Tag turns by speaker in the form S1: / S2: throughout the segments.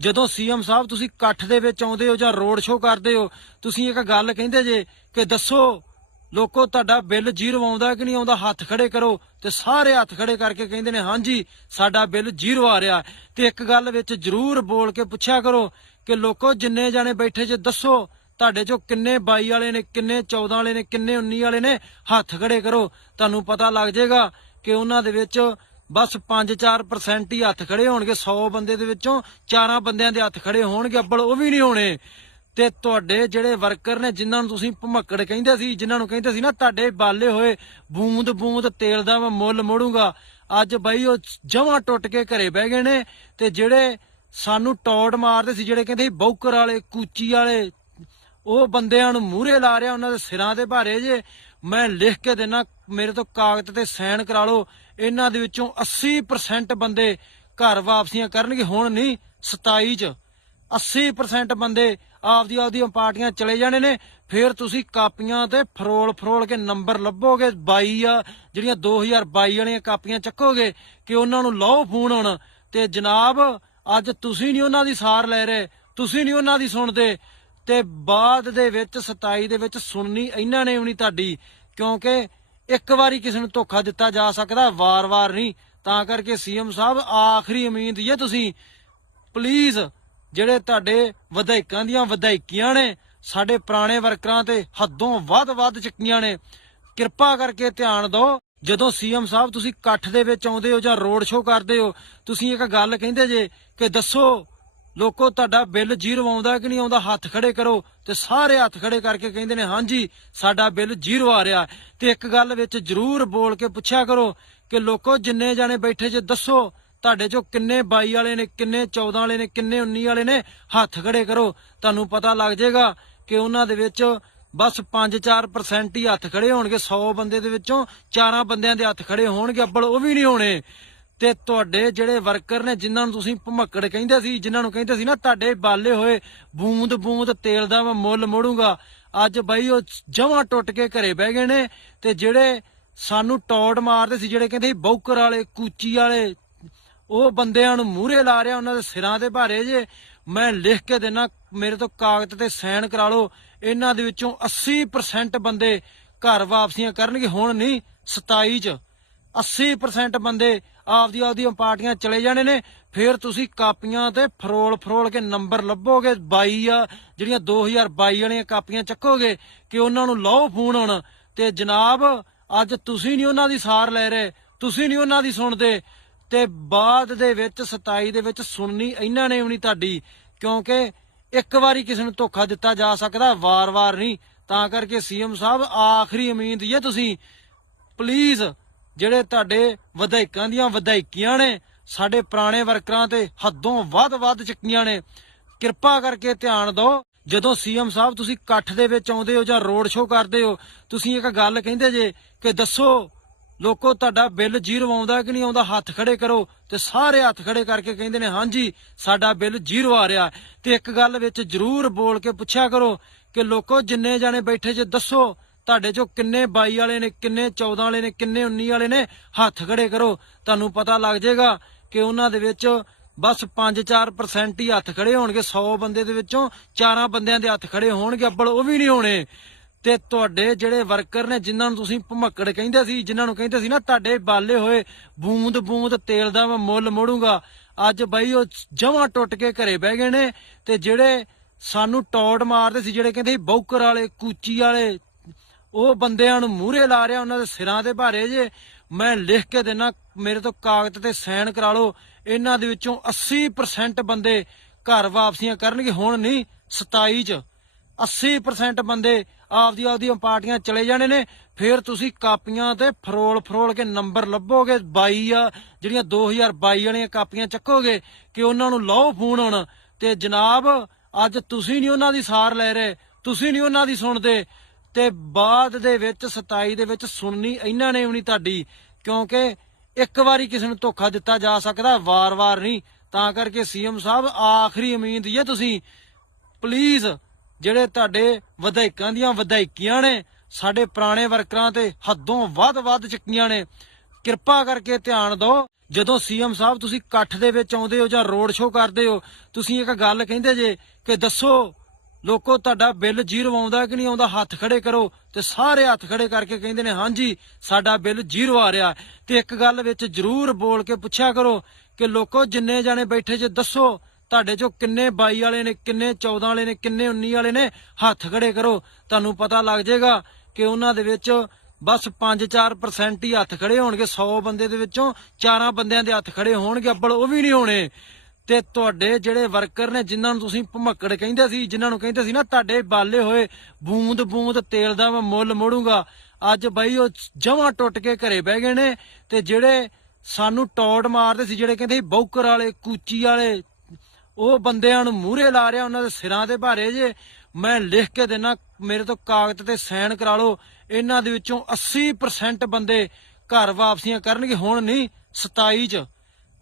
S1: ਜਦੋਂ ਸੀਐਮ ਸਾਹਿਬ ਤੁਸੀਂ ਇਕੱਠ ਦੇ ਵਿੱਚ ਆਉਂਦੇ ਹੋ ਜਾਂ ਰੋਡ ਸ਼ੋਅ ਕਰਦੇ ਹੋ, ਤੁਸੀਂ ਇੱਕ ਗੱਲ ਕਹਿੰਦੇ ਜੇ ਕਿ ਦੱਸੋ, ਲੋਕੋ ਤੁਹਾਡਾ ਬਿੱਲ ਜ਼ੀਰੋ ਆਉਂਦਾ ਕਿ ਨਹੀਂ ਆਉਂਦਾ, ਹੱਥ ਖੜੇ ਕਰੋ ਤੇ ਸਾਰੇ ਹੱਥ ਖੜੇ ਕਰਕੇ ਕਹਿੰਦੇ ਨੇ, ਹਾਂਜੀ, ਸਾਡਾ ਬਿੱਲ ਜ਼ੀਰੋ ਆ ਰਿਹਾ। ਤੇ ਇੱਕ ਗੱਲ ਵਿੱਚ ਜ਼ਰੂਰ ਬੋਲ ਕੇ ਪੁੱਛਿਆ ਕਰੋ ਕਿ ਲੋਕੋ ਜਿੰਨੇ ਜਾਣੇ ਬੈਠੇ ਜੇ, ਦੱਸੋ ਤੁਹਾਡੇ ਚੋਂ ਕਿੰਨੇ 22 ਵਾਲੇ ਨੇ, ਕਿੰਨੇ 14 ਵਾਲੇ ਨੇ, ਕਿੰਨੇ 19 ਵਾਲੇ ਨੇ, ਹੱਥ ਖੜੇ ਕਰੋ। ਤੁਹਾਨੂੰ ਪਤਾ ਲੱਗ ਜਾਏਗਾ ਕਿ ਉਹਨਾਂ ਦੇ ਵਿੱਚ ਬਸ 5-4% ਹੀ ਹੱਥ ਖੜੇ ਹੋਣਗੇ। 100 ਬੰਦੇ ਦੇ ਵਿੱਚੋਂ ਚਾਰਾਂ ਬੰਦਿਆਂ ਦੇ ਹੱਥ ਖੜੇ ਹੋਣਗੇ। ਅੱਬਲ, ਉਹ ਵੀ ਨਹੀਂ ਹੋਣੇ। ਤੇ ਤੁਹਾਡੇ ਜਿਹੜੇ ਵਰਕਰ ਨੇ, ਜਿਨ੍ਹਾਂ ਨੂੰ ਤੁਸੀਂ ਭਮੱਕੜ ਕਹਿੰਦੇ ਸੀ, ਜਿਨ੍ਹਾਂ ਨੂੰ ਕਹਿੰਦੇ ਸੀ ਨਾ, ਤੁਹਾਡੇ ਬਾਲੇ ਹੋਏ, ਬੂੰਦ ਬੂੰਦ ਤੇਲ ਦਾ ਮੈਂ ਮੁੱਲ ਮੋੜੂੰਗਾ। ਅੱਜ ਬਾਈ ਉਹ ਜਮਾਂ ਟੁੱਟ ਕੇ ਘਰੇ ਬਹਿ ਗਏ ਨੇ ਤੇ ਜਿਹੜੇ ਸਾਨੂੰ ਟੌੜ ਮਾਰਦੇ ਸੀ, ਜਿਹੜੇ ਕਹਿੰਦੇ ਸੀ ਬੌਕਰ ਵਾਲੇ, ਕੂਚੀ ਵਾਲੇ, ਉਹ ਬੰਦਿਆਂ ਨੂੰ ਮੂਹਰੇ ਲਾ ਰਿਹਾ, ਉਹਨਾਂ ਦੇ ਸਿਰਾਂ ਦੇ ਭਾਰੇ ਜੇ। ਮੈਂ ਲਿਖ ਕੇ ਦੇਣਾ ਮੇਰੇ ਤੋਂ ਕਾਗਜ਼ ਤੇ ਸਾਈਨ ਕਰਾ ਲਓ, ਇਹਨਾਂ ਦੇ ਵਿੱਚੋਂ 80% ਬੰਦੇ ਘਰ ਵਾਪਸੀਆਂ ਕਰਨਗੇ, ਹੁਣ ਨਹੀਂ 27 ਚ। 80% ਬੰਦੇ ਆਪਦੀ ਆਪਦੀਆਂ ਪਾਰਟੀਆਂ ਚਲੇ ਜਾਣੇ ਨੇ, ਫਿਰ ਤੁਸੀਂ ਕਾਪੀਆਂ ਤੇ ਫਰੋਲ ਫਰੋਲ ਕੇ ਨੰਬਰ ਲੱਭੋਗੇ 22 ਆ, ਜਿਹੜੀਆਂ 2022 ਵਾਲੀਆਂ ਕਾਪੀਆਂ ਚੱਕੋਗੇ, ਕਿ ਉਹਨਾਂ ਨੂੰ ਲਾਓ ਫੋਨ ਹੁਣ। ਤੇ ਜਨਾਬ, ਅੱਜ ਤੁਸੀਂ ਨਹੀਂ ਉਹਨਾਂ ਦੀ ਸਾਰ ਲੈ ਰਹੇ, ਤੁਸੀਂ ਨਹੀਂ ਉਹਨਾਂ ਦੀ ਸੁਣਦੇ। ਤੇ ਬਾਅਦ ਦੇ ਵਿੱਚ 27 ਦੇ ਵਿੱਚ ਸੁਣਨੀ ਇਹਨਾਂ ਨੇ ਵੀ ਨਹੀਂ ਤੁਹਾਡੀ, ਕਿਉਂਕਿ ਇੱਕ ਵਾਰੀ ਕਿਸੇ ਨੂੰ ਧੋਖਾ ਦਿੱਤਾ ਜਾ ਸਕਦਾ, ਵਾਰ-ਵਾਰ ਨਹੀਂ। ਤਾਂ ਕਰਕੇ ਸੀਐਮ ਸਾਹਿਬ, ਆਖਰੀ ਉਮੀਦ ਇਹ ਤੁਸੀਂ ਪਲੀਜ਼ ਜਿਹੜੇ ਤੁਹਾਡੇ ਵਿਧਾਇਕਾਂ ਦੀਆਂ ਵਿਧਾਇਕੀਆਂ ਨੇ, ਸਾਡੇ ਪੁਰਾਣੇ ਵਰਕਰਾਂ ਤੇ ਹੱਦੋਂ ਵੱਧ-ਵੱਧ ਚੱਕੀਆਂ ਨੇ, ਕਿਰਪਾ ਕਰਕੇ ਧਿਆਨ ਦਿਓ। ਜਦੋਂ ਸੀਐਮ ਸਾਹਿਬ ਤੁਸੀਂ ਇਕੱਠ ਦੇ ਵਿੱਚ ਆਉਂਦੇ ਹੋ ਜਾਂ ਰੋਡ ਸ਼ੋਅ ਕਰਦੇ ਹੋ, ਤੁਸੀਂ ਇੱਕ ਗੱਲ ਕਹਿੰਦੇ ਜੇ ਕਿ ਦੱਸੋ ਲੋਕੋ, ਤੁਹਾਡਾ ਬਿੱਲ ਜ਼ੀਰੋ ਆਉਂਦਾ ਕਿ ਨਹੀਂ ਆਉਂਦਾ, ਹੱਥ ਖੜੇ ਕਰੋ। ਤੇ ਸਾਰੇ ਹੱਥ ਖੜੇ ਕਰਕੇ ਕਹਿੰਦੇ ਨੇ, ਹਾਂਜੀ, ਸਾਡਾ ਬਿੱਲ ਜ਼ੀਰੋ ਆ ਰਿਹਾ। ਤੇ ਇੱਕ ਗੱਲ ਵਿੱਚ ਜ਼ਰੂਰ ਬੋਲ ਕੇ ਪੁੱਛਿਆ ਕਰੋ ਕਿ ਲੋਕੋ, ਜਿੰਨੇ ਜਾਣੇ ਬੈਠੇ ਜੇ, ਦੱਸੋ, ਤੁਹਾਡੇ ਚੋਂ ਕਿੰਨੇ 22 ਵਾਲੇ ਨੇ, ਕਿੰਨੇ 14 ਵਾਲੇ ਨੇ, ਕਿੰਨੇ 19 ਵਾਲੇ ਨੇ, ਹੱਥ ਖੜੇ ਕਰੋ। ਤੁਹਾਨੂੰ ਪਤਾ ਲੱਗ ਜਾਏਗਾ ਕਿ ਉਹਨਾਂ ਦੇ ਵਿੱਚ ਬਸ 5-4% ਹੀ ਹੱਥ ਖੜੇ ਹੋਣਗੇ। 100 ਬੰਦੇ ਦੇ ਵਿੱਚੋਂ ਚਾਰਾਂ ਬੰਦਿਆਂ ਦੇ ਹੱਥ ਖੜੇ ਹੋਣਗੇ। ਅੱਬਲ, ਉਹ ਵੀ ਨਹੀਂ ਹੋਣੇ। ਤੇ ਤੁਹਾਡੇ ਜਿਹੜੇ ਵਰਕਰ ਨੇ, ਜਿਨ੍ਹਾਂ ਨੂੰ ਤੁਸੀਂ ਭਮੱਕੜ ਕਹਿੰਦੇ ਸੀ, ਜਿਨ੍ਹਾਂ ਨੂੰ ਕਹਿੰਦੇ ਸੀ ਨਾ, ਤੁਹਾਡੇ ਬਾਲੇ ਹੋਏ ਬੂੰਦ ਬੂੰਦ ਤੇਲ ਦਾ ਮੈਂ ਮੁੱਲ ਮੋੜੂੰਗਾ। ਅੱਜ ਬਾਈ ਉਹ ਜਮਾਂ ਟੁੱਟ ਕੇ ਘਰੇ ਬਹਿ ਗਏ ਨੇ ਤੇ ਜਿਹੜੇ ਸਾਨੂੰ ਟੌੜ ਮਾਰਦੇ ਸੀ, ਜਿਹੜੇ ਕਹਿੰਦੇ ਸੀ ਬੌਕਰ ਵਾਲੇ, ਕੂਚੀ ਵਾਲੇ, ਉਹ ਬੰਦਿਆਂ ਨੂੰ ਮੂਹਰੇ ਲਾ ਰਿਹਾ, ਉਹਨਾਂ ਦੇ ਸਿਰਾਂ ਦੇ ਭਾਰੇ ਜੇ। ਮੈਂ ਲਿਖ ਕੇ ਦੇਣਾ ਮੇਰੇ ਤੋਂ ਕਾਗਜ਼ ਤੇ ਸਾਈਨ ਕਰਾ ਲਓ, ਇਹਨਾਂ ਦੇ ਵਿੱਚੋਂ 80% ਬੰਦੇ ਘਰ ਵਾਪਸੀਆਂ ਕਰਨਗੇ। ਹੁਣ ਨਹੀਂ 27 ਚ 80% ਬੰਦੇ ਆਪਦੀ ਆਪਦੀਆਂ ਪਾਰਟੀਆਂ ਚਲੇ ਜਾਣੇ ਨੇ, ਫਿਰ ਤੁਸੀਂ ਕਾਪੀਆਂ ਤੇ ਫਰੋਲ ਫਰੋਲ ਕੇ ਨੰਬਰ ਲੱਭੋਗੇ 22 ਆ, ਜਿਹੜੀਆਂ 2022 ਵਾਲੀਆਂ ਕਾਪੀਆਂ ਚੱਕੋਗੇ, ਕਿ ਉਹਨਾਂ ਨੂੰ ਲਾਓ ਫੋਨ ਹੁਣ। ਤੇ ਜਨਾਬ, ਅੱਜ ਤੁਸੀਂ ਨਹੀਂ ਉਹਨਾਂ ਦੀ ਸਾਰ ਲੈ ਰਹੇ, ਤੁਸੀਂ ਨਹੀਂ ਉਹਨਾਂ ਦੀ ਸੁਣਦੇ। ਤੇ ਬਾਅਦ ਦੇ ਵਿੱਚ 27 ਦੇ ਵਿੱਚ ਸੁਣਨੀ ਇਹਨਾਂ ਨੇ ਵੀ ਨਹੀਂ ਤੁਹਾਡੀ, ਕਿਉਂਕਿ ਇੱਕ ਵਾਰੀ ਕਿਸੇ ਨੂੰ ਧੋਖਾ ਦਿੱਤਾ ਜਾ ਸਕਦਾ, ਵਾਰ-ਵਾਰ ਨਹੀਂ। ਤਾਂ ਕਰਕੇ ਸੀਐਮ ਸਾਹਿਬ, ਆਖਰੀ ਉਮੀਦ ਇਹ ਤੁਸੀਂ। ਪਲੀਜ਼ ਜਿਹੜੇ ਤੁਹਾਡੇ ਵਿਧਾਇਕਾਂ ਦੀਆਂ ਵਿਧਾਇਕੀਆਂ ਨੇ, ਸਾਡੇ ਪੁਰਾਣੇ ਵਰਕਰਾਂ ਤੇ ਹੱਦੋਂ ਵੱਧ-ਵੱਧ ਚੱਕੀਆਂ ਨੇ। ਕਿਰਪਾ ਕਰਕੇ ਧਿਆਨ ਦਿਓ, ਜਦੋਂ ਸੀਐਮ ਸਾਹਿਬ ਤੁਸੀਂ ਇਕੱਠ ਦੇ ਵਿੱਚ ਆਉਂਦੇ ਹੋ ਜਾਂ ਰੋਡ ਸ਼ੋਅ ਕਰਦੇ ਹੋ, ਤੁਸੀਂ ਇੱਕ ਗੱਲ ਕਹਿੰਦੇ ਜੇ ਕਿ ਦੱਸੋ, ਲੋਕੋ ਤੁਹਾਡਾ ਬਿੱਲ ਜ਼ੀਰੋ ਆਉਂਦਾ ਕਿ ਨਹੀਂ ਆਉਂਦਾ, ਹੱਥ ਖੜੇ ਕਰੋ ਤੇ ਸਾਰੇ ਹੱਥ ਖੜੇ ਕਰਕੇ ਕਹਿੰਦੇ ਨੇ, ਹਾਂਜੀ, ਸਾਡਾ ਬਿੱਲ ਜ਼ੀਰੋ ਆ ਰਿਹਾ। ਤੇ ਇੱਕ ਗੱਲ ਵਿੱਚ ਜ਼ਰੂਰ ਬੋਲ ਕੇ ਪੁੱਛਿਆ ਕਰੋ ਕਿ ਲੋਕੋ ਜਿੰਨੇ ਜਾਣੇ ਬੈਠੇ ਜੇ, ਦੱਸੋ ਤੁਹਾਡੇ ਚੋਂ ਕਿੰਨੇ 22 ਵਾਲੇ ਨੇ, ਕਿੰਨੇ 14 ਵਾਲੇ ਨੇ, ਕਿੰਨੇ 19 ਵਾਲੇ ਨੇ, ਹੱਥ ਖੜੇ ਕਰੋ। ਤੁਹਾਨੂੰ ਪਤਾ ਲੱਗ ਜਾਏਗਾ ਕਿ ਉਹਨਾਂ ਦੇ ਵਿੱਚ ਬਸ 5-4% ਹੀ ਹੱਥ ਖੜੇ ਹੋਣਗੇ। 100 ਬੰਦੇ ਦੇ ਵਿੱਚੋਂ ਚਾਰਾਂ ਬੰਦਿਆਂ ਦੇ ਹੱਥ ਖੜੇ ਹੋਣਗੇ। ਅੱਬਲ ਉਹ ਵੀ ਨਹੀਂ ਹੋਣੇ। ਤੇ ਤੁਹਾਡੇ ਜਿਹੜੇ ਵਰਕਰ ਨੇ, ਜਿਨ੍ਹਾਂ ਨੂੰ ਤੁਸੀਂ ਭਮੱਕੜ ਕਹਿੰਦੇ ਸੀ, ਜਿਨ੍ਹਾਂ ਨੂੰ ਕਹਿੰਦੇ ਸੀ ਨਾ, ਤੁਹਾਡੇ ਬਾਲੇ ਹੋਏ, ਬੂੰਦ ਬੂੰਦ ਤੇਲ ਦਾ ਮੈਂ ਮੁੱਲ ਮੋੜੂੰਗਾ। ਅੱਜ ਬਾਈ ਉਹ ਜਮਾਂ ਟੁੱਟ ਕੇ ਘਰੇ ਬਹਿ ਗਏ ਨੇ ਤੇ ਜਿਹੜੇ ਸਾਨੂੰ ਟੌੜ ਮਾਰਦੇ ਸੀ, ਜਿਹੜੇ ਕਹਿੰਦੇ ਸੀ ਬੌਕਰ ਵਾਲੇ, ਕੂਚੀ ਵਾਲੇ ਉਹ ਬੰਦਿਆਂ ਨੂੰ ਮੂਹਰੇ ਲਾ ਰਿਹਾ, ਉਹਨਾਂ ਦੇ ਸਿਰਾਂ ਦੇ ਭਾਰੇ ਜੇ। ਮੈਂ ਲਿਖ ਕੇ ਦੇਣਾ ਮੇਰੇ ਤੋਂ ਕਾਗਜ਼ ਤੇ ਸਾਈਨ ਕਰਾ ਲਓ। ਇਹਨਾਂ ਦੇ ਵਿੱਚੋਂ 80% ਬੰਦੇ ਘਰ ਵਾਪਸੀਆਂ ਕਰਨਗੇ, ਹੁਣ ਨਹੀਂ 27 ਚ। 80% ਬੰਦੇ ਆਪਦੀ ਆਪਦੀਆਂ ਪਾਰਟੀਆਂ ਚਲੇ ਜਾਣੇ ਨੇ, ਫਿਰ ਤੁਸੀਂ ਕਾਪੀਆਂ ਤੇ ਫਰੋਲ ਫਰੋਲ ਕੇ ਨੰਬਰ ਲੱਭੋਗੇ 22 ਆ, ਜਿਹੜੀਆਂ 2022 ਵਾਲੀਆਂ ਕਾਪੀਆਂ ਚੱਕੋਗੇ, ਕਿ ਉਹਨਾਂ ਨੂੰ ਲਾਓ ਫੋਨ ਹੁਣ। ਤੇ ਜਨਾਬ, ਅੱਜ ਤੁਸੀਂ ਨਹੀਂ ਉਹਨਾਂ ਦੀ ਸਾਰ ਲੈ ਰਹੇ, ਤੁਸੀਂ ਨਹੀਂ ਉਹਨਾਂ ਦੀ ਸੁਣਦੇ। ਤੇ ਬਾਅਦ ਦੇ ਵਿੱਚ 27 ਦੇ ਵਿੱਚ ਸੁਣਨੀ ਇਹਨਾਂ ਨੇ ਵੀ ਨਹੀਂ ਤੁਹਾਡੀ, ਕਿਉਂਕਿ ਇੱਕ ਵਾਰੀ ਕਿਸੇ ਨੂੰ ਧੋਖਾ ਦਿੱਤਾ ਜਾ ਸਕਦਾ, ਵਾਰ-ਵਾਰ ਨਹੀਂ। ਤਾਂ ਕਰਕੇ ਸੀਐਮ ਸਾਹਿਬ, ਆਖਰੀ ਉਮੀਦ ਇਹ ਤੁਸੀਂ ਪਲੀਜ਼ ਜਿਹੜੇ ਤੁਹਾਡੇ ਵਿਧਾਇਕਾਂ ਦੀਆਂ ਵਿਧਾਇਕੀਆਂ ਨੇ, ਸਾਡੇ ਪੁਰਾਣੇ ਵਰਕਰਾਂ ਤੇ ਹੱਦੋਂ ਵੱਧ-ਵੱਧ ਚੱਕੀਆਂ ਨੇ, ਕਿਰਪਾ ਕਰਕੇ ਧਿਆਨ ਦਿਓ। ਜਦੋਂ ਸੀਐਮ ਸਾਹਿਬ ਤੁਸੀਂ ਇਕੱਠ ਦੇ ਵਿੱਚ ਆਉਂਦੇ ਹੋ ਜਾਂ ਰੋਡ ਸ਼ੋਅ ਕਰਦੇ ਹੋ, ਤੁਸੀਂ ਇੱਕ ਗੱਲ ਕਹਿੰਦੇ ਜੇ ਕਿ ਦੱਸੋ ਲੋਕੋ, ਤੁਹਾਡਾ ਬਿੱਲ ਜ਼ੀਰੋ ਆਉਂਦਾ ਕਿ ਨਹੀਂ ਆਉਂਦਾ, ਹੱਥ ਖੜੇ ਕਰੋ ਤੇ ਸਾਰੇ ਹੱਥ ਖੜੇ ਕਰਕੇ ਕਹਿੰਦੇ ਨੇ, ਹਾਂਜੀ, ਸਾਡਾ ਬਿੱਲ ਜ਼ੀਰੋ ਆ ਰਿਹਾ। ਤੇ ਇੱਕ ਗੱਲ ਵਿੱਚ ਜ਼ਰੂਰ ਬੋਲ ਕੇ ਪੁੱਛਿਆ ਕਰੋ ਕਿ ਲੋਕੋ, ਜਿੰਨੇ ਜਾਣੇ ਬੈਠੇ ਜੇ, ਦੱਸੋ, ਤੁਹਾਡੇ ਚੋਂ ਕਿੰਨੇ 22 ਵਾਲੇ ਨੇ, ਕਿੰਨੇ 14 ਵਾਲੇ ਨੇ, ਕਿੰਨੇ 19 ਵਾਲੇ ਨੇ, ਹੱਥ ਖੜੇ ਕਰੋ। ਤੁਹਾਨੂੰ ਪਤਾ ਲੱਗ ਜਾਏਗਾ ਕਿ ਉਹਨਾਂ ਦੇ ਵਿੱਚ ਬਸ 5-4% ਹੀ ਹੱਥ ਖੜੇ ਹੋਣਗੇ। 100 ਬੰਦੇ ਦੇ ਵਿੱਚੋਂ ਚਾਰਾਂ ਬੰਦਿਆਂ ਦੇ ਹੱਥ ਖੜੇ ਹੋਣਗੇ। ਅੱਬਲ ਉਹ ਵੀ ਨਹੀਂ ਹੋਣੇ। ਤੇ ਤੁਹਾਡੇ ਜਿਹੜੇ ਵਰਕਰ ਨੇ, ਜਿਨ੍ਹਾਂ ਨੂੰ ਤੁਸੀਂ ਭਮੱਕੜ ਕਹਿੰਦੇ ਸੀ, ਜਿਨ੍ਹਾਂ ਨੂੰ ਕਹਿੰਦੇ ਸੀ ਨਾ, ਤੁਹਾਡੇ ਬਾਲੇ ਹੋਏ, ਬੂੰਦ ਬੂੰਦ ਤੇਲ ਦਾ ਮੈਂ ਮੁੱਲ ਮੋੜੂੰਗਾ। ਅੱਜ ਬਾਈ ਉਹ ਜਮਾਂ ਟੁੱਟ ਕੇ ਘਰੇ ਬਹਿ ਗਏ ਨੇ ਤੇ ਜਿਹੜੇ ਸਾਨੂੰ ਟੌੜ ਮਾਰਦੇ ਸੀ, ਜਿਹੜੇ ਕਹਿੰਦੇ ਸੀ ਬੌਕਰ ਵਾਲੇ, ਕੂਚੀ ਵਾਲੇ, ਉਹ ਬੰਦਿਆਂ ਨੂੰ ਮੂਹਰੇ ਲਾ ਰਿਹਾ, ਉਹਨਾਂ ਦੇ ਸਿਰਾਂ ਤੇ ਭਾਰੇ ਜੇ। ਮੈਂ ਲਿਖ ਕੇ ਦੇਣਾ ਮੇਰੇ ਤੋਂ ਕਾਗਜ਼ ਤੇ ਸਾਈਨ ਕਰਾ ਲਓ, ਇਹਨਾਂ ਦੇ ਵਿੱਚੋਂ 80% ਬੰਦੇ ਘਰ ਵਾਪਸੀਆਂ ਕਰਨਗੇ, ਹੁਣ ਨਹੀਂ 27 ਚ।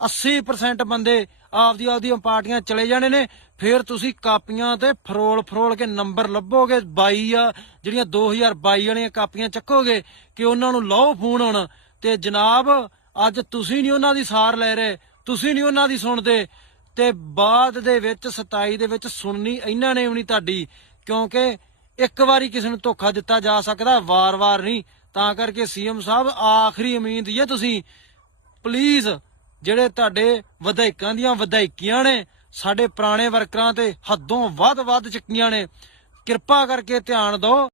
S1: 80% ਬੰਦੇ ਆਪਦੀ ਆਪਦੀਆਂ ਪਾਰਟੀਆਂ ਚਲੇ ਜਾਣੇ ਨੇ, ਫਿਰ ਤੁਸੀਂ ਕਾਪੀਆਂ ਤੇ ਫਰੋਲ ਫਰੋਲ ਕੇ ਨੰਬਰ ਲੱਭੋਗੇ 22 ਆ, ਜਿਹੜੀਆਂ 2022 ਵਾਲੀਆਂ ਕਾਪੀਆਂ ਚੱਕੋਗੇ, ਕਿ ਉਹਨਾਂ ਨੂੰ ਲਾਓ ਫੋਨ ਹੁਣ। ਤੇ ਜਨਾਬ, ਅੱਜ ਤੁਸੀਂ ਨਹੀਂ ਉਹਨਾਂ ਦੀ ਸਾਰ ਲੈ ਰਹੇ, ਤੁਸੀਂ ਨਹੀਂ ਉਹਨਾਂ ਦੀ ਸੁਣਦੇ। ਤੇ ਬਾਅਦ ਦੇ ਵਿੱਚ 27 ਦੇ ਵਿੱਚ ਸੁਣਨੀ ਇਹਨਾਂ ਨੇ ਵੀ ਨਹੀਂ ਤੁਹਾਡੀ, ਕਿਉਂਕਿ ਇੱਕ ਵਾਰੀ ਕਿਸੇ ਨੂੰ ਧੋਖਾ ਦਿੱਤਾ ਜਾ ਸਕਦਾ, ਵਾਰ-ਵਾਰ ਨਹੀਂ ਤਾਂ ਕਰਕੇ ਸੀਐਮ ਸਾਹਿਬ, ਆਖਰੀ ਉਮੀਦ ਹੀ ਹੈ ਤੁਸੀਂ। ਪਲੀਜ਼ ਜਿਹੜੇ ਤੁਹਾਡੇ ਵਿਧਾਇਕਾਂ ਦੀਆਂ ਵਿਧਾਇਕੀਆਂ ਨੇ, ਸਾਡੇ ਪੁਰਾਣੇ ਵਰਕਰਾਂ ਤੇ ਹੱਦੋਂ ਵੱਧ ਵੱਧ ਚੱਕੀਆਂ ਨੇ। ਕਿਰਪਾ ਕਰਕੇ ਧਿਆਨ ਦਿਓ।